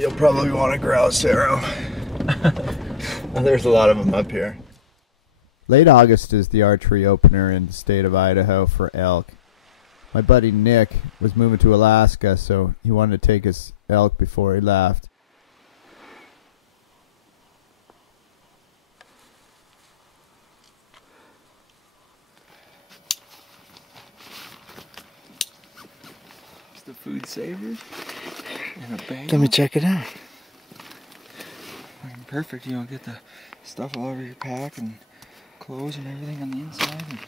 you'll probably want a grouse arrow. There's a lot of them up here. Late August is the archery opener in the state of Idaho for elk. My buddy Nick was moving to Alaska, so he wanted to take his elk before he left. It's the food saver in a bag. Let me check it out. Perfect, you know, get the stuff all over your pack and clothes and everything on the inside. And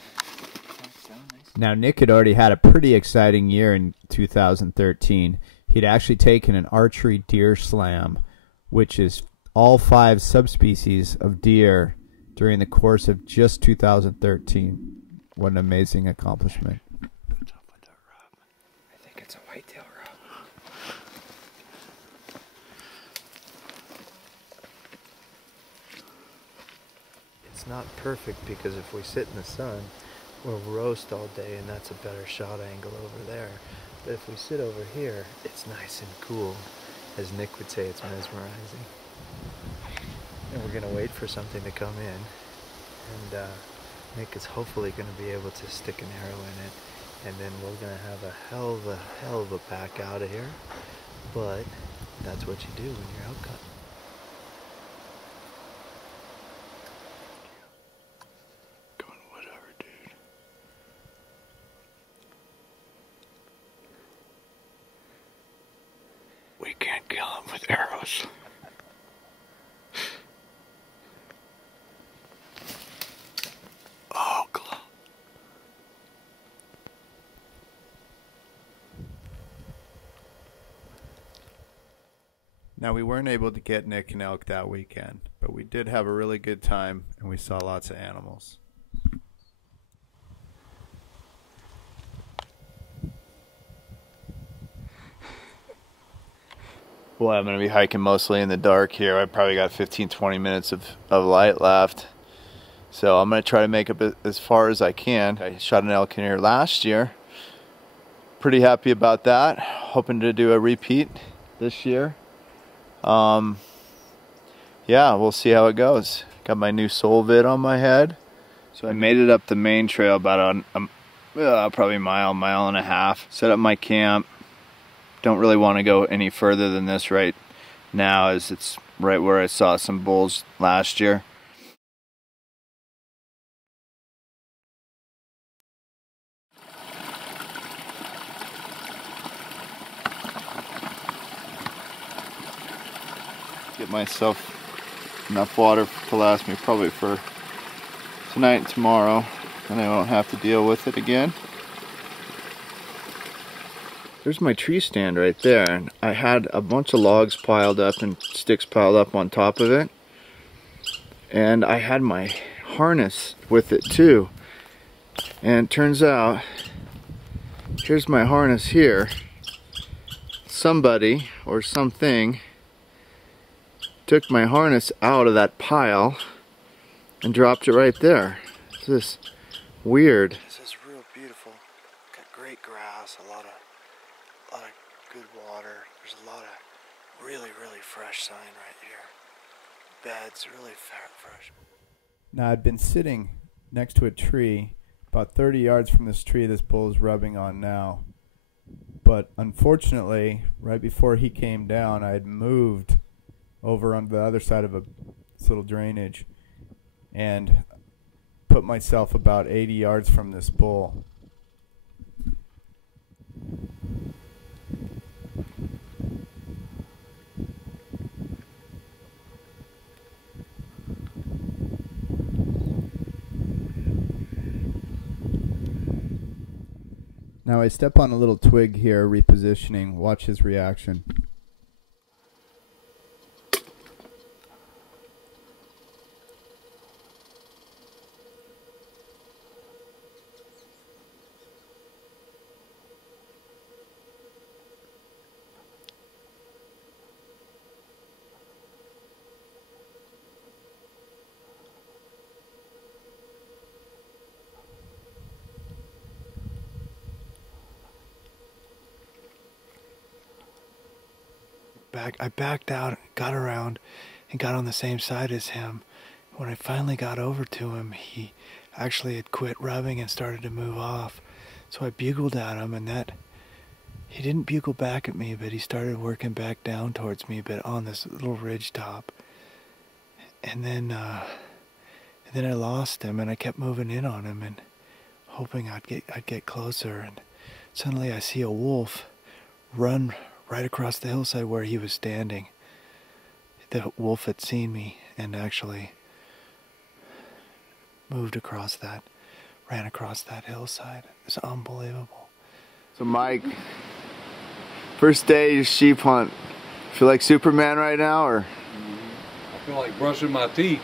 now, Nick had already had a pretty exciting year in 2013. He'd actually taken an archery deer slam, which is all 5 subspecies of deer during the course of just 2013. What an amazing accomplishment. What's up with that rub? I think it's a whitetail rub. It's not perfect because if we sit in the sun, we'll roast all day, and that's a better shot angle over there. But if we sit over here, it's nice and cool. As Nick would say, it's mesmerizing. And we're gonna wait for something to come in, and Nick is hopefully gonna be able to stick an arrow in it, and then we're gonna have a hell of a pack out of here. But that's what you do when you're out cutting. We can't kill him with arrows. Oh, God. Now, we weren't able to get Nick an elk that weekend, but we did have a really good time, and we saw lots of animals. Well, I'm going to be hiking mostly in the dark here. I probably got 15-20 minutes of light left. So I'm going to try to make it as far as I can. I shot an elk in here last year. Pretty happy about that. Hoping to do a repeat this year. Yeah, we'll see how it goes. Got my new Solvid on my head. So I made it up the main trail about probably a mile and a half. Set up my camp. Don't really want to go any further than this right now, as it's right where I saw some bulls last year. Get myself enough water to last me probably for tonight and tomorrow, and I won't have to deal with it again. There's my tree stand right there, and I had a bunch of logs piled up and sticks piled up on top of it, and I had my harness with it too, and it turns out here's my harness here. Somebody or something took my harness out of that pile and dropped it right there. This is weird. This is real beautiful. Got great grass, a lot of good water. There's a lot of really fresh sign right here. Beds really fresh. Now, I'd been sitting next to a tree about 30 yards from this tree this bull is rubbing on now. But unfortunately, right before he came down, I had moved over on the other side of this little drainage and put myself about 80 yards from this bull. Now I step on a little twig here, repositioning. Watch his reaction. I backed out, got around, and got on the same side as him. When I finally got over to him, he actually had quit rubbing and started to move off. So I bugled at him, and he didn't bugle back at me, but he started working back down towards me, but on this little ridge top. And then I lost him, and I kept moving in on him and hoping I'd get closer. And suddenly I see a wolf run right across the hillside where he was standing. The wolf had seen me and actually moved across that, ran across that hillside. It's unbelievable. So Mike, first day of sheep hunt. Feel like Superman right now, or? I feel like brushing my teeth.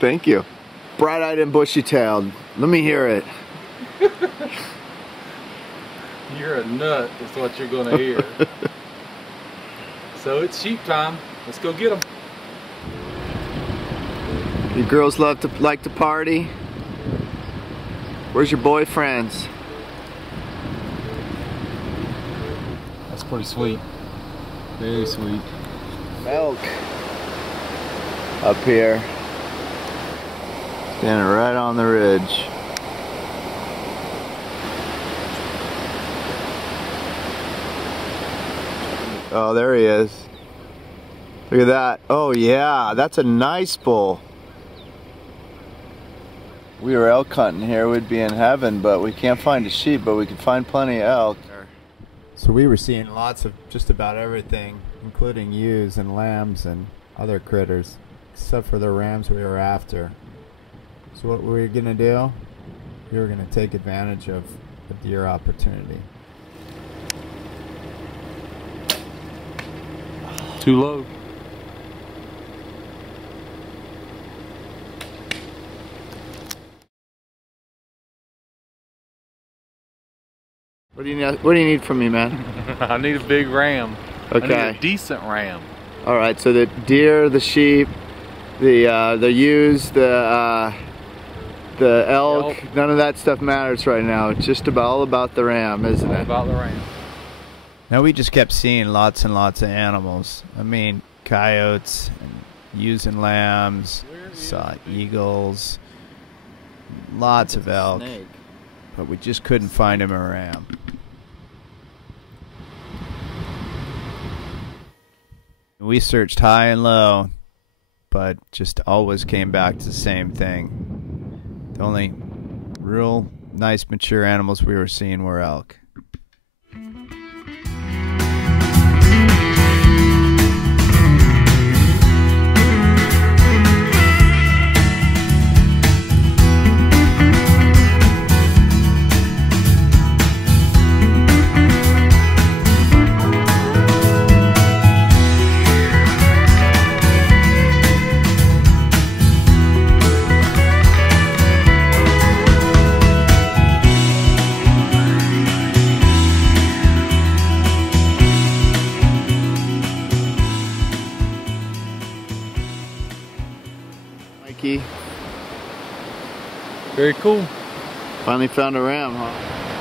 Thank you. Bright-eyed and bushy-tailed. Let me hear it. You're a nut, is what you're gonna hear. So it's sheep time. Let's go get them. You girls like to party? Where's your boyfriends? That's pretty sweet. Very sweet. Elk up here. Standing right on the ridge. Oh, there he is. Look at that. Oh yeah, that's a nice bull. We were elk hunting here, we'd be in heaven, but we can't find a sheep, but we can find plenty of elk. So we were seeing lots of just about everything, including ewes and lambs and other critters, except for the rams we were after. So what were we gonna do? We were gonna take advantage of a deer opportunity. Too low. What do you need from me, man? I need a big ram. Okay. I need a decent ram. All right. So the deer, the sheep, the ewes, the elk, none of that stuff matters right now. It's just all about the ram, isn't it? All about the ram. Now we just kept seeing lots and lots of animals. I mean, coyotes, and ewes and lambs, saw eagles, lots of elk, but we just couldn't find him a ram. We searched high and low, but just always came back to the same thing. The only real nice mature animals we were seeing were elk. Mikey, Very cool. finally found a ram, huh?